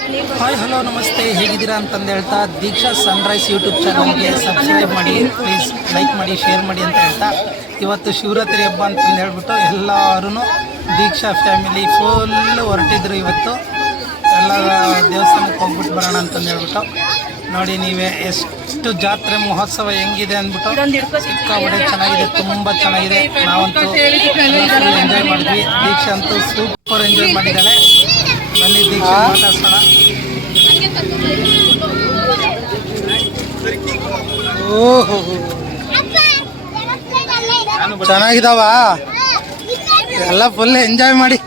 Hi hello ನಮಸ್ತೆ, ಹೇಗಿದ್ದೀರಾ ಅಂತಂದು ಹೇಳ್ತಾ ದೀಕ್ಷಾ ಸನ್ರೈಸ್ ಯೂಟ್ಯೂಬ್ ಚಾನಲ್ಗೆ ಸಬ್ಸ್ಕ್ರೈಬ್ ಮಾಡಿ, ಪ್ಲೀಸ್ ಲೈಕ್ ಮಾಡಿ, ಶೇರ್ ಮಾಡಿ ಅಂತ ಹೇಳ್ತಾ ಇವತ್ತು ಶಿವರಾತ್ರಿ ಹಬ್ಬ ಅಂತಂದು ಹೇಳ್ಬಿಟ್ಟು ಎಲ್ಲರೂ ದೀಕ್ಷಾ ಫ್ಯಾಮಿಲಿ ಫುಲ್ ಹೊರಟಿದ್ರು. ಇವತ್ತು ಎಲ್ಲ ದೇವಸ್ಥಾನಕ್ಕೆ ಹೋಗ್ಬಿಟ್ಟು ಬರೋಣ ಅಂತಂದು ಹೇಳ್ಬಿಟ್ಟು ನೋಡಿ ನೀವೇ ಎಷ್ಟು ಜಾತ್ರೆ ಮಹೋತ್ಸವ ಹೆಂಗಿದೆ ಅಂದ್ಬಿಟ್ಟು ಸಿಕ್ಕಾಪಟ್ಟೆ ಚೆನ್ನಾಗಿದೆ, ತುಂಬ ಚೆನ್ನಾಗಿದೆ. ನಾವಂತೂ ಎಂಜಾಯ್ ಮಾಡಿದ್ವಿ. ದೀಕ್ಷಾ ಅಂತೂ ಸೂಪರ್ ಎಂಜಾಯ್ ಮಾಡಿದ್ದಾಳೆ. ಬನ್ನಿ ದೀಕ್ಷಾ ಮಾತಾಡ್ಸೋಣ. ಓಹೋ ಚೆನ್ನಾಗಿದಾವ, ಎಲ್ಲ ಫುಲ್ ಎಂಜಾಯ್ ಮಾಡಿ.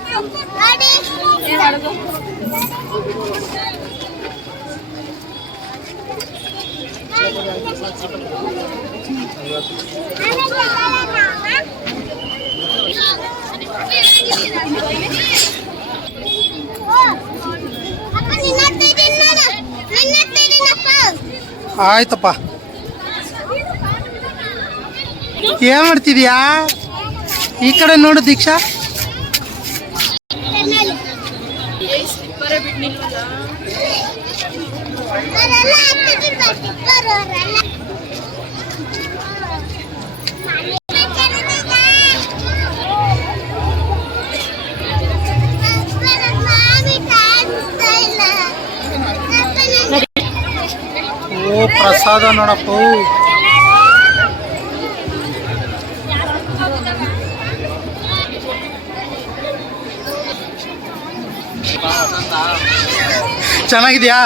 ಆಯ್ತಪ್ಪ, ಏನ್ ಮಾಡ್ತಿದ್ಯಾ? ಈ ಕಡೆ ನೋಡು ದೀಕ್ಷಾ. ಓ ಪ್ರಸಾದ ನೋಡಪ್ಪ. ಚೆನ್ನಾಗಿದ್ಯಾ?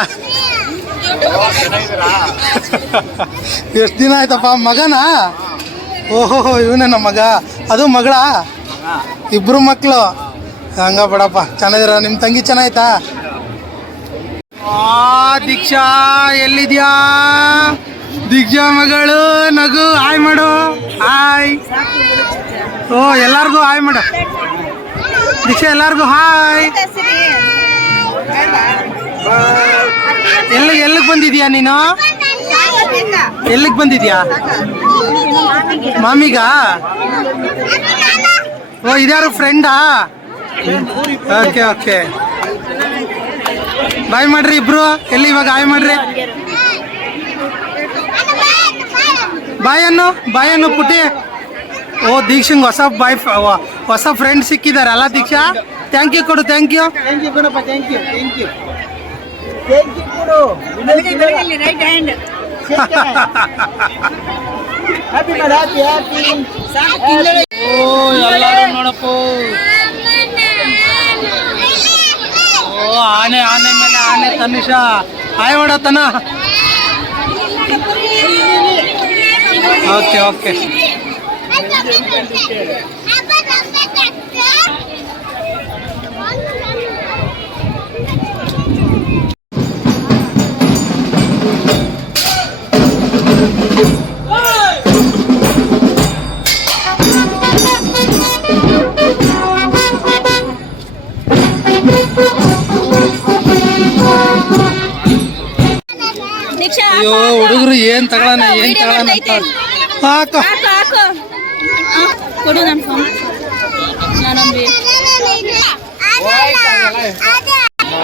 ಎಷ್ಟು ದಿನ ಆಯ್ತಪ್ಪ? ಮಗನಾ? ಓಹೋ ಇವನೇ ನಮ್ಮ ಮಗ. ಅದು ಮಗಳ? ಇಬ್ರು ಮಕ್ಕಳು. ಹಂಗ ಬಿಡಪ್ಪ, ಚೆನ್ನಾಗಿರ. ನಿಮ್ಮ ತಂಗಿ ಚೆನ್ನಾಯ್ತಾ? ದೀಕ್ಷಾ ಎಲ್ಲಿದ್ಯಾ? ದೀಕ್ಷಾ ಮಗಳು ನಗು, ಹಾಯ್ ಮಾಡು. ಹಾಯ್. ಓ ಎಲ್ಲಾರ್ಗು ಹಾಯ್ ಮಾಡು ದೀಕ್ಷಾ, ಎಲ್ಲಾರ್ಗು ಹಾಯ್. ಎಲ್ಲಿಗೆ ಬಂದಿದ್ಯಾ ನೀನು? ಎಲ್ಲಿಗೆ ಬಂದಿದ್ಯಾ? ಮಾಮಿಗ? ಓ ಇದ್ಯಾರು ಫ್ರೆಂಡಾ? ಓಕೆ ಓಕೆ, ಬಾಯ್ ಮಾಡ್ರಿ ಇಬ್ರು. ಎಲ್ಲಿ ಇವಾಗ ಹಾಯ್ ಮಾಡ್ರಿ. ಬಾಯನ್ನು ಪುಟ್ಟಿ. ಓ ದೀಕ್ಷಂಗ್ ಹೊಸ ಫ್ರೆಂಡ್ ಸಿಕ್ಕಿದ್ದಾರೆ ಅಲ್ಲ ದೀಕ್ಷಾ? ಥ್ಯಾಂಕ್ ಯು ಕೊಡು. ಥ್ಯಾಂಕ್ ಯು ಕೊಡಪ್ಪ. ಥ್ಯಾಂಕ್ ಯು ಕೊಡು. ಓ ಎಲ್ಲರೂ ನೋಡಪ್ಪ. ಓ ಆನೆ ಮೇಲೆ ಆನೆ. ತನಿಷಾ ಹಾಯ್ ಮಾಡತನ. Okay okay. ಅಯ್ಯೋ ಹುಡುಗರು ಏನ್ ತಗೊಳ್ಳೋಣ ಅಂತ. ಹಾಕು ಕೊಡು. ನನ್ನ ಫೋನ್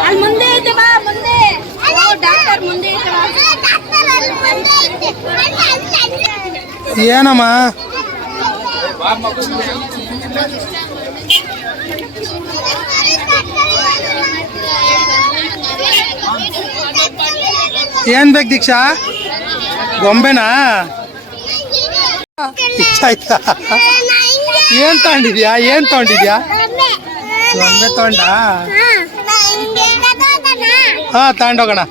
ಅಲ್ಲಿ ಮುಂದೆ ಐತೆ, ಬಾ ಮುಂದೆ. ಡಾಕ್ಟರ್ ಮುಂದೆ ಏನಮ್ಮ? ಏನ್ ಬೇಕು ದೀಕ್ಷಾ? ಗೊಂಬೆನಾ? ಇಷ್ಟ ಆಯ್ತಾ? ಏನ್ ತಗೊಂಡಿದ್ಯಾ? ಗೊಂಬೆ ತಗೊಂಡ? ಹಾ ತಗೊಂಡೋಗೋಣ.